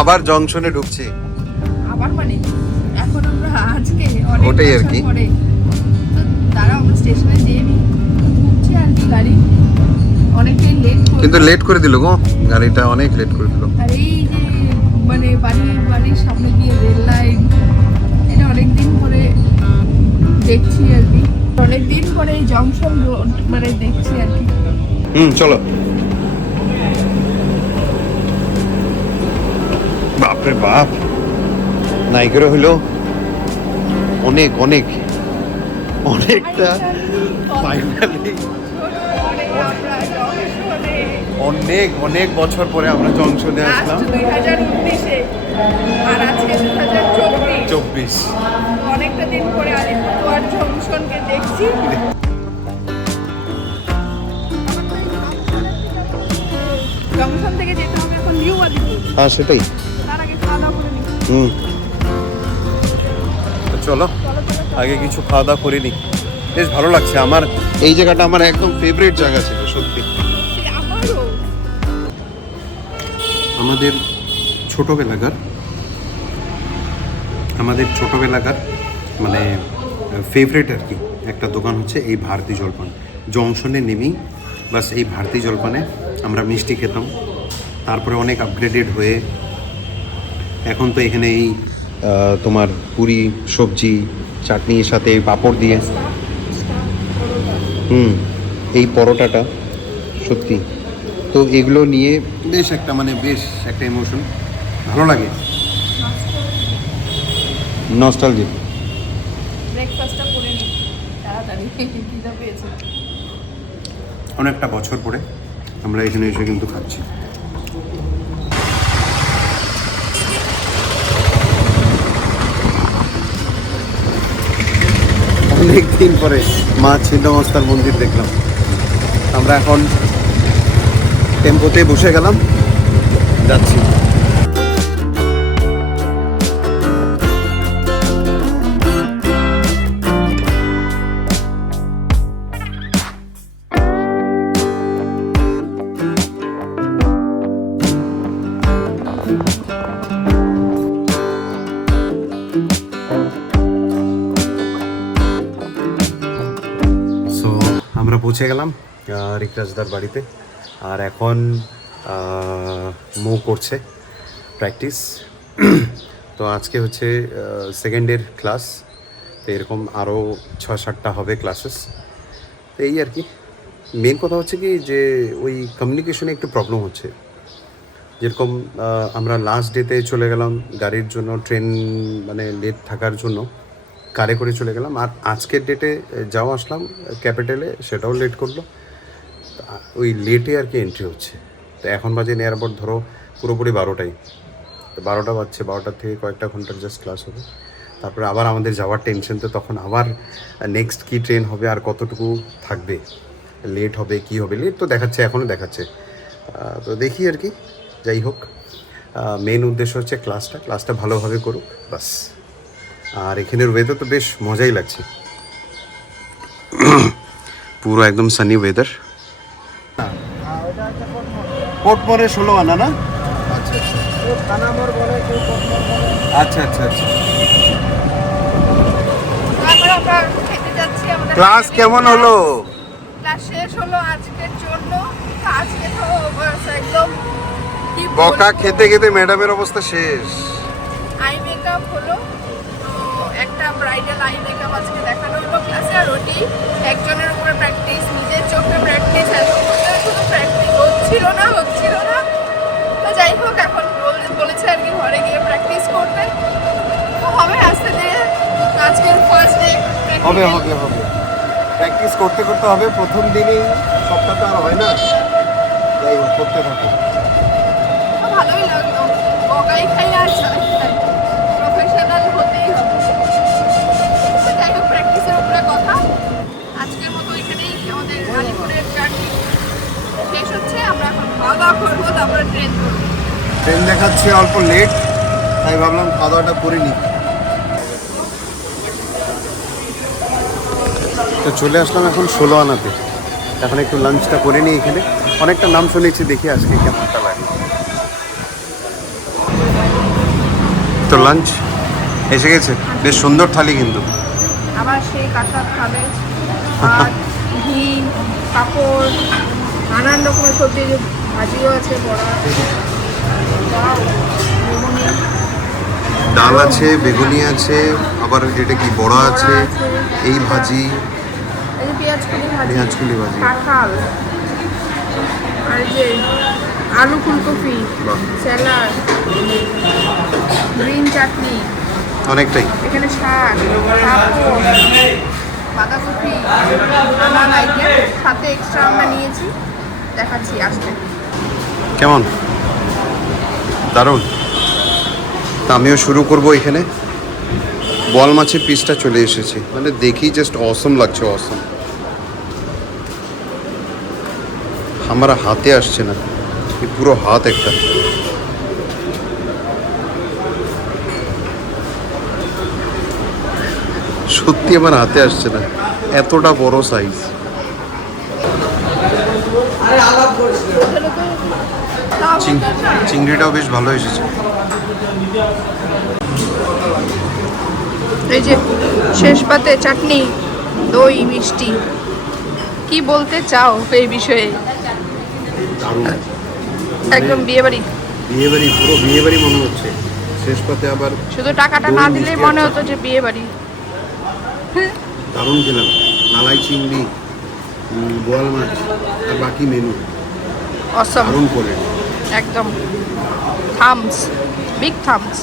আবার জংশনে ঢুকছি। আবার মানে এখন আমরা আজকে অনেক ওটাই আর বছর কি। পরে তো দাঁড়া আমরা স্টেশনে যেয়ে নি ঢুকছি আর কি গাড়ি অনেকটাই লেট কিন্তু লেট করে দিল গো, গাড়িটা অনেক লেট করে দিল। আর এই যে মানে বাড়ির সামনে দিয়ে রেল লাইন, এটা অনেকদিন পরে দেখছি আর কি, অনেকদিন পরে এই জংশন রোড মানে দেখছি আর কি। চলো। বাপরে বাপ, নাইকের হইলো অনেক অনেক অনেকটা ফাইনালি অনেক অনেক বছর পরে আমরা জংশনে আসলাম। 2019-এ আর আজকে 2024, 24 অনেকটা দিন পরে আলিপুরদুয়ার জংশনকে দেখছি। জংশন থেকে যেতে হবে এখন নিউ আলিপুর। হ্যাঁ সেটাই। তার আগে খাওয়া দাওয়া করে নিই। তো চলো আগে কিছু খাওয়া দাওয়া করে নিই। বেশ ভালো লাগছে আমার, এই জায়গাটা আমার একদম ফেভারিট জায়গা ছিল সত্যি। আমারও আমাদের ছোটবেলাকার মানে ফেভারিট আর কি একটা দোকান হচ্ছে এই ভারতী জলপান। জংশনে নেমেই বাস এই ভারতী জলপানে আমরা মিষ্টি খেতাম। তারপরে অনেক আপগ্রেডেড হয়ে এখন তো এখানে এই তোমার পুরি, সবজি, চাটনির সাথে পাঁপড় দিয়ে এই পরোটাটা সত্যি তো এগুলো নিয়ে বেশ একটা মানে বেশ একটা ইমোশন, ভালো লাগে, নস্টালজিক। ব্রেকফাস্টটা করে নিই তাড়াতাড়ি, খিদে পেয়েছে। অনেকটা বছর পরে আমরা এখানে এসে কিন্তু খাচ্ছি। অনেকদিন পরে মা ছিন্নমস্তার মন্দির দেখলাম। আমরা এখন টেম্পোতে বসে গেলাম, যাচ্ছি। আমরা পৌঁছে গেলাম রিকরাজদার বাড়িতে, আর এখন মুভ করছে প্র্যাকটিস। তো আজকে হচ্ছে সেকেন্ডের ক্লাস, তো এরকম আরও 6-7টা হবে ক্লাসেস। তো এই আর কি মেন কথা হচ্ছে কি যে ওই কমিউনিকেশনে একটু প্রবলেম হচ্ছে। যেরকম আমরা লাস্ট ডেতে চলে গেলাম গাড়ির জন্য, ট্রেন মানে লেট থাকার জন্য কারে করে চলে গেলাম, আর আজকের ডেটে যাও আসলাম ক্যাপিটালে, সেটাও লেট করলো। ওই লেটে আর কি এন্ট্রি হচ্ছে। তো এখন বাজে নিয়ারবাউট ধরো পুরোপুরি 12টাই, তো 12টা বাজছে, 12টার থেকে কয়েকটা ঘন্টার জাস্ট ক্লাস হবে। তারপরে আবার আমাদের যাওয়ার টেনশন, তো তখন আবার নেক্সট কী ট্রেন হবে আর কতটুকু থাকবে, লেট হবে কি হবে, লেট তো দেখাচ্ছে, এখনও দেখাচ্ছে। তো দেখি আর কি, যাই হোক মেন উদ্দেশ্য হচ্ছে ক্লাসটা ভালোভাবে করুক বাস। আর এখানের ওয়েদার তো বেশ মজাই লাগছে, পুরো একদম সানি ওয়েদার। কোটমোড়ে 16 আনা না? আচ্ছা আচ্ছা আচ্ছা। ক্লাস কেমন হলো? ক্লাস শেষ হলো আজকের জন্য। আজকে তো একদম বকা খেতে খেতে ম্যাডামের অবস্থা শেষ। আই মেকআপ হলো, তো একটা ব্রাইডাল আই মেকআপ আজকে দেখানো হলো ক্লাসে। আর ওটি একজনের উপরে প্র্যাকটিস, নিজের চোখে প্র্যাকটিস, শুধু প্র্যাকটিস হচ্ছিল না। তো যাই হোক এখন বলেছে আর কি ঘরে গিয়ে প্র্যাকটিস করবে, তো হবে আস্তে ধীরে। আজকের ফার্স্ট ডে হবে প্র্যাকটিস করতে হবে, প্রথম দিনই সবটা তো আর হয় না। যাই হোক করতে থাকো। ভালোই লাগলো, বকাই খাই আর প্রফেশনাল হতেই হবে। যাই হোক প্র্যাকটিসের উপরে কথা। আজকের মতো এখানেই আমাদের আলিপুরের জার্নি শেষ হচ্ছে। আমরা এখন খাওয়া দাওয়া করবো, তারপরে ট্রেন ধরবো। ট্রেন দেখাচ্ছে অল্প লেট, তাই ভাবলাম খাওয়া দাওয়াটা করে নিই। তো চলে আসলাম এখন 16 আনাতে। এখন একটু লাঞ্চটা করে নিই এখানে। অনেকটা নাম শুনেছি, দেখি আজকে কেমনটা লাগে। তো লাঞ্চ এসে গেছে, বেশ সুন্দর থালি কিন্তু। আবার সেই কাঁচা খাবে ভাত, ঘি, পাঁপড়, নানান রকমের সবজি, ভাজিও আছে, বড়া, ওয়াও, বেগুনি, ডাল আছে, বেগুনি আছে, আবার এটা কি বড়া আছে, এই ভাজি, এই যে পেঁয়াজকলি ভাজি, পেঁয়াজকলি ভাজি। কাঁঠাল, আর এই যে আলু ফুলকপি, বাহ, স্যালাড, গ্রিন চাটনি, অনেকটাই। এখানে শাক, পাঁপড়, বাঁধাকপি, নানান আইটেম, সাথে এক্সট্রা আমরা নিয়েছি, দেখাচ্ছি আসতে। কেমন? দারুণ। তা আমিও শুরু করব এখানে। বল মাছের পিসটা চলে এসেছে, মানে দেখি জাস্ট অসম লাগছে, অসম। আমার হাতে আসছে না, এই পুরো হাত একটা। সত্যি আমার হাতে আসছে না, এতটা বড় সাইজ। হোটেলে তো তাও বেটার না? চিংড়িটাও বেশ ভালো এসেছে। এই যে শেষ পাতে চাটনি, দই, মিষ্টি, কি বলতে চাও এই বিষয়ে? দারুণ। একদম বিয়ে বাড়ি। বিয়ে বাড়ি, পুরো বিয়ে বাড়ি মনে হচ্ছে। শেষ পাতে আবার শুধু টাকাটা দই, না মিষ্টি দিলেই আর মনে চাটনি। হতো যে বিয়ে বাড়ি। দারুণ খেলাম। মালাই চিংড়ি, বোয়াল মাছ আর বাকি মেনু অসম, দারুণ করে। একদম থামস, বিগ থামস।